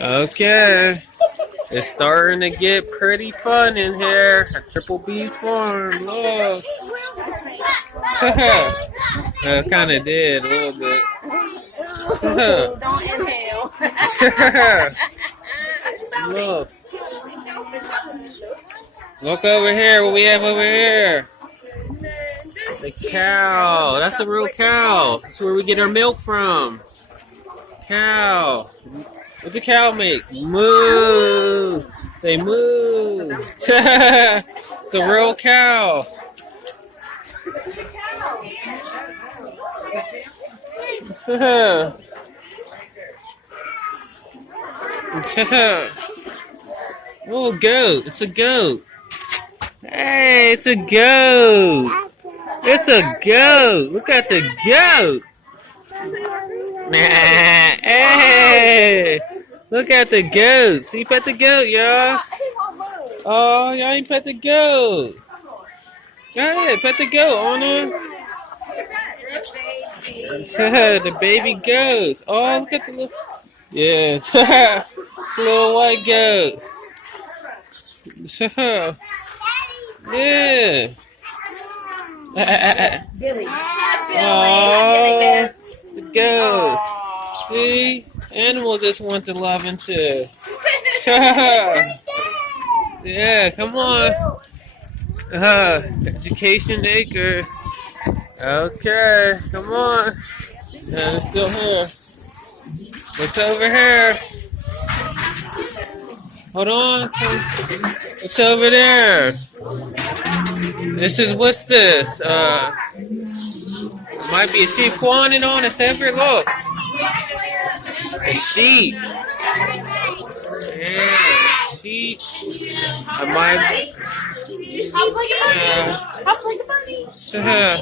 Okay, it's starting to get pretty fun in here at Triple B's farm. Look, kind of did a little bit. Don't inhale. Look, look over here. What we have over here? The cow. That's a real cow. That's where we get our milk from. Cow. What the cow make? Moo. Say moo. It's a real cow. Oh, goat. It's a goat. Hey, it's a goat. It's a goat. Look at the goat. Hey, look at the goat. See, pet the goat, y'all. Oh, y'all ain't pet the goat. Go ahead, pet the goat, Anna. The baby goats. Oh, look at the little. Yeah, little white goat. Yeah. Oh, the goat. See? Animals just want the loving too. Yeah, come on. Education Acre. Okay, come on. And it's still here. What's over here? Hold on. What's over there? What's this? Might be a sheep fawning on us. Ever look. A sheep. Yeah, sheep. I might. Yeah.